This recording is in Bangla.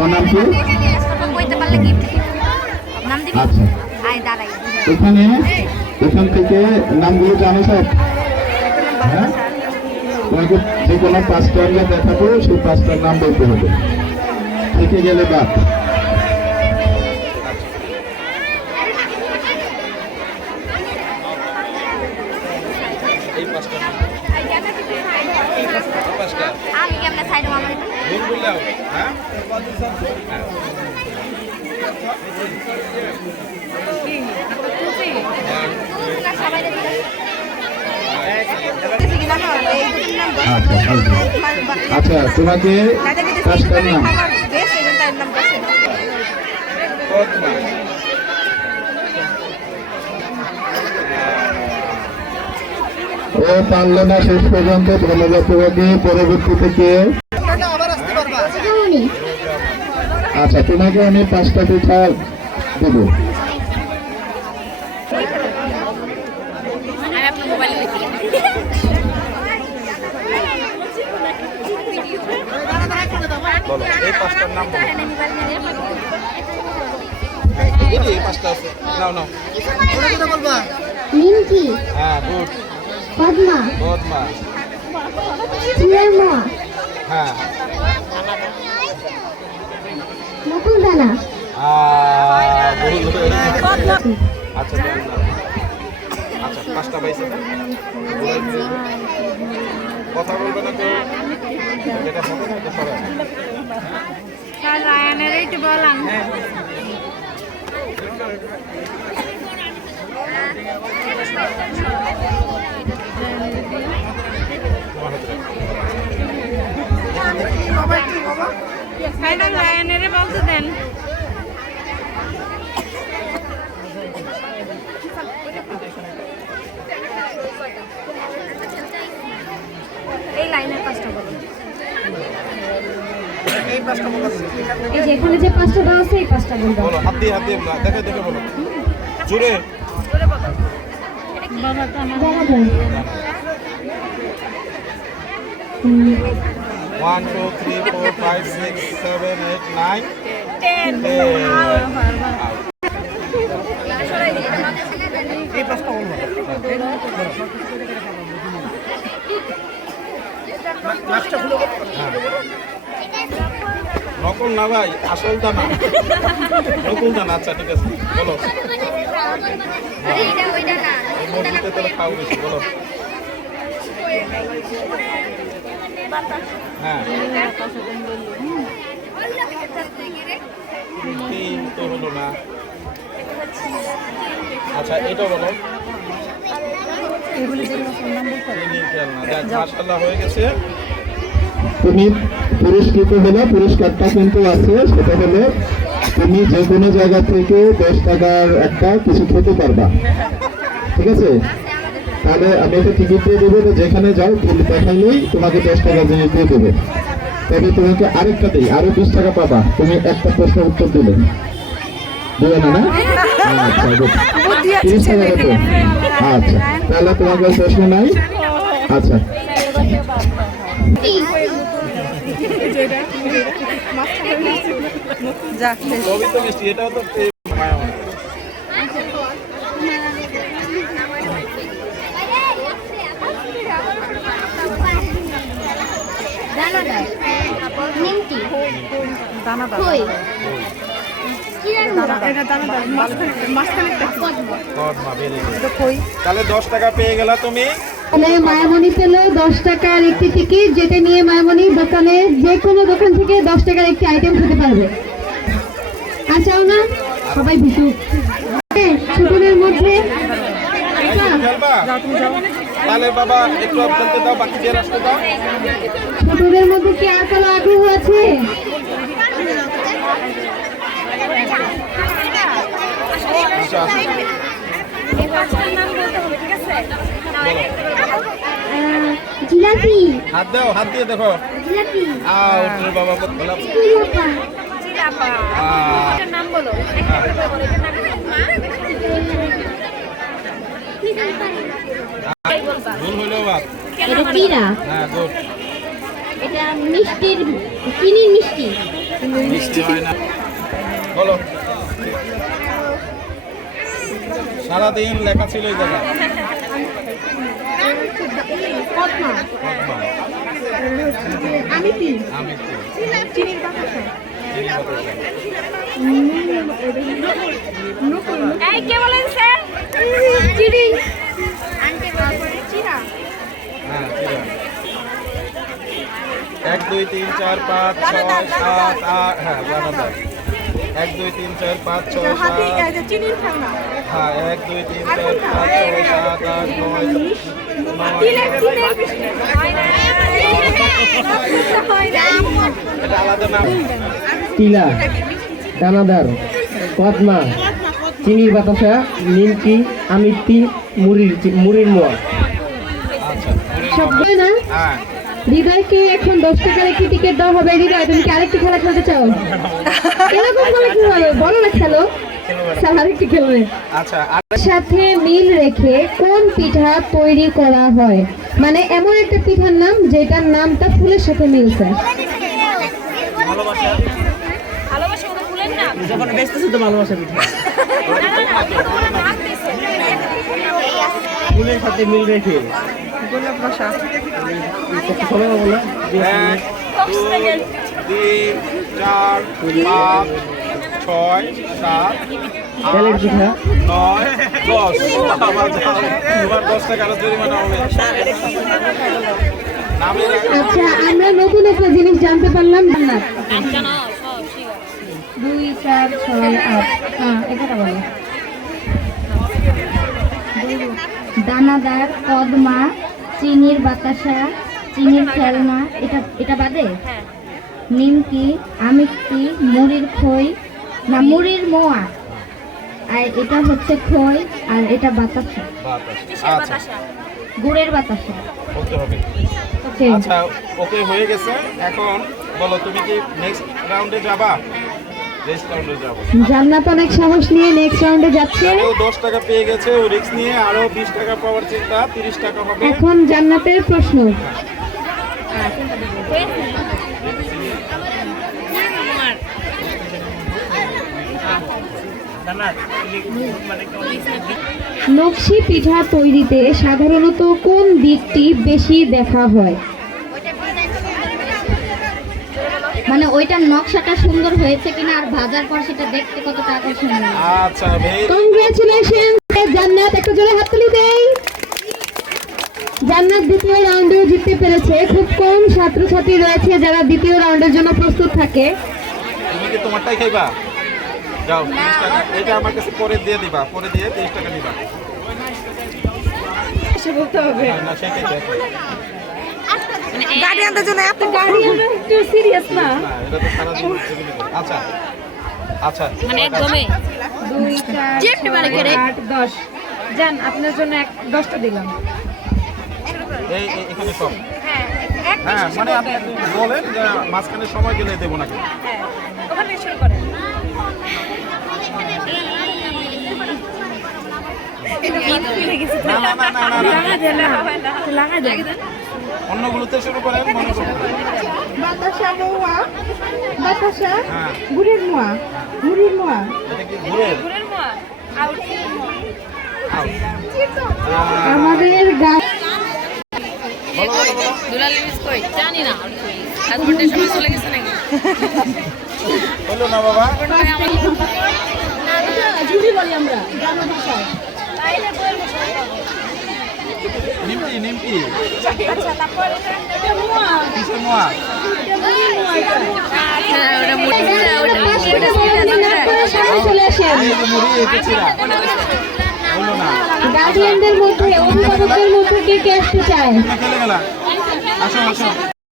নাম কি? আচ্ছা। এখানে এখান থেকে নামগুলো জানো সব? হ্যাঁ? তোমাকে যে কোনো পাঁচটা দেখাবো, সেই পাঁচটার নাম বলতে হবে। থেকে গেলে বাদ এই পাঁচটা পাঁচটা আমি কেমনে সাইড মামা ভুল বললেও হ্যাঁ সবাই আচ্ছা তোমাকে ও পারল না শেষ পর্যন্ত, ধন্যবাদ তোমাকে। পরবর্তী থেকে আচ্ছা তোমাকে আমি পাঁচটা পিঠা দেবো আমি আপনার মোবাইলে লিখি বলো এই পাঁচটার নাম বলো। এই পাঁচটা আছে। নাও নাও। নিমকি হ্যাঁ গুড। পদ্মা। পদ্মা। চিড়ের হ্যাঁ। মুকুলদানা। হয়ে। আচ্ছা আচ্ছা পাঁচটা পাইছে। না? বলাই দিলে। কথা বলবে না রায়ানের রাখো। ম্যাডাম রায়ানের বলতে দেন এই লাইনের পাঁচটা বলুন এই যে এখানে যে পাঁচটা দেওয়া আছে এই পাঁচটা বলব। বলো হাত দিয়ে হাত দিয়ে দেখে দেখে বলো। জোরে। Four five six seven eight nine ten নকল না ভাই আসল দানা নকল দানা আচ্ছা ঠিক আছে বলো। মসজিদে তাহলে খাও বেশি বলো। হ্যাঁ তিন তো হলো না আচ্ছা এটা বলো মাশাল্লাহ হয়ে গেছে। পুরস্কৃত হলে পুরস্কারটা কিন্তু আছে সেটা হলো তুমি যে কোনো জায়গা থেকে দশ টাকার একটা কিছু খেতে পারবা। ঠিক আছে? তাহলে আমি একটা টিকিট দিয়ে দেবো তো যেখানে যাও বিল দেখাইলেই তোমাকে দশ টাকা জিনিস দিয়ে দেবে। তবে তোমাকে আরেকটা দিই আরও বিশ টাকা পাবা। তুমি একটা প্রশ্ন উত্তর দিলে। দেবে না না? আচ্ছা. তিরিশ টাকা তো আচ্ছা তাহলে তোমাকে প্রশ্ন নাই? আচ্ছা। দানাদার। তাহলে দশ টাকা পেয়ে গেলা তুমি। মায়ামণি পেল দশ টাকার একটি টিকিট যেটা নিয়ে মায়ামণি দোকানে যে কোনো দোকান থেকে দশ টাকার একটি আইটেম খেতে পারবে। আর চাও না? সবাই ভিটু ছোটদের মধ্যে আচ্ছা, ছোটদের মধ্যে কি আর কারও আগ্রহ আছে? আচ্ছা, আসো। জিলাপি। হাত দাও হাত দিয়ে দেখো। জিলাপি। আউট রে বাবা বললাম জিলাপা। আহ, নাম বলো। ভুল হইল বাপ এটা কিরা? হ্যাঁ গুড। এটা মিষ্টির চিনির মিষ্টি। মিষ্টি হয় না। বলো। সারাদিন লেখা ছিল এই জায়গায়। পদ্মা। আমি কি? চিনির বাতাসা। এই কে বলেন স্যার চিড়ি আন্টি চিরা হ্যাঁ, ঠিক এক দুই তিন চার পাঁচ ছয় সাত আট হ্যাঁ দানাদার এক দুই তিন চার পাঁচ ছয় সাত হ্যাঁ এক দুই তিন চার পাঁচ ছয় সাত আট নয় তিলা, দানাদার, পদ্মা, চিনির বাতাসা নিমকি আমিত্তি, মুড়ির মুড়ির মোয়া। সবাই না? হৃদয়কে এখন দশ টাকার একটি টিকিট দেওয়া হবে। হৃদয়, তুমি কি আরেকটি খেলা খেলতে চাও? এরকম বলে কি বলো না খেলো। স্যার আরেকটি খেলবে আচ্ছা সাথে মিল রেখে কোন পিঠা তৈরি করা হয়? মানে এমন একটা পিঠার নাম যেটার নামটা ফুলের সাথে মিলছে। ভালোবাসা ভালোবাসা কথা ভুলেন না যখন বেচতেছে তো ভালোবাসা পিঠা। ফুলের সাথে মিল রেখে। কত সময় হব না? এক দুই তিন চার পাঁচ ছয় সাত নয় দশ। আমার দশ। টাকা জরিমানা হবে আচ্ছা আমরা নতুন একটা জিনিস জানতে পারলাম ঠিক আছে। দুই চার ছয় আট। হ্যাঁ এটা বলো। দানাদার কদমা চিনির বাতাসা চিনির খেলনা এটা এটা বাদে? হ্যাঁ। নিমকি আমিত্তি মুড়ির খই না মুড়ির মোয়া। আর এটা হচ্ছে খই আর এটা বাতাসা। আচ্ছা। বাতাসা? গুড়ের বাতাসা। বলতে হবে। ওকে। আচ্ছা ওকে হয়ে গেছে। এখন বলো তুমি কি নেক্সট রাউন্ডে যাবা? নেক্সট রাউন্ডে জান্নাত অনেক সাহস নিয়ে নেক্সট রাউন্ডে যাচ্ছে। ও টাকা পেয়ে গেছে ও রিক্স নিয়ে আরও টাকা পাওয়ার চিন্তা টাকা হবে। এখন জান্নাতের প্রশ্ন। নকশি পিঠা তৈরিতে সাধারণত কোন দিকটি বেশি দেখা হয়? মানে ওইটার নকশাটা সুন্দর হয়েছে কিনা আর ভাজার পর সেটা দেখতে কতটা আকর্ষণীয়? আচ্ছা কংগ্রেচুলেশন জান্নাত একটা জোরে হাততালি দেই। জান্নাত দ্বিতীয় রাউন্ডেও জিততে পেরেছে। খুব কম ছাত্রছাত্রী রয়েছে যারা দ্বিতীয় রাউন্ডের জন্য প্রস্তুত থাকে। তোমারটাই খাইবা? যাও তিরিশ টাকা। এটা আমার কাছে পরে দিয়ে দিবা পরে দিয়ে তিরিশ টাকা নিবা। না সেটাই দেখো। গাড়ি আনতে জন্য এত গাড়ি। একটু সিরিয়াস না না এটা তো সারা জীবন এগুলি করে। আচ্ছা আচ্ছা। মানে একদমে দুই চার চেপটে পারে কে রে? আট দশ। যান আপনার জন্য এক দিলাম। এই এই- এখানে সব। হ্যাঁ হ্যাঁ মানে আপনি বলেন মাঝখানে সময় গেলে দেবো নাকি? হ্যাঁ ওখান শুরু করেন না না না না না না লাগা দেন অন্যগুলোতে শুরু করেন মনে করুন বাতাসা মোয়া বাতাসা হ্যাঁ। গুড়ের মোয়া মুড়ির মোয়া আমাদের গা দুলাল ইউজ কই? জানি না। হাজবেন্ডের সময় চলে গেছে নাকি? বলল না বাবা। আমরা। নিমকি নিমকি। গার্ডিয়ানদের মধ্যে অভিভাবকদের মধ্যে কে কে আসতে চায়? আসো আসো।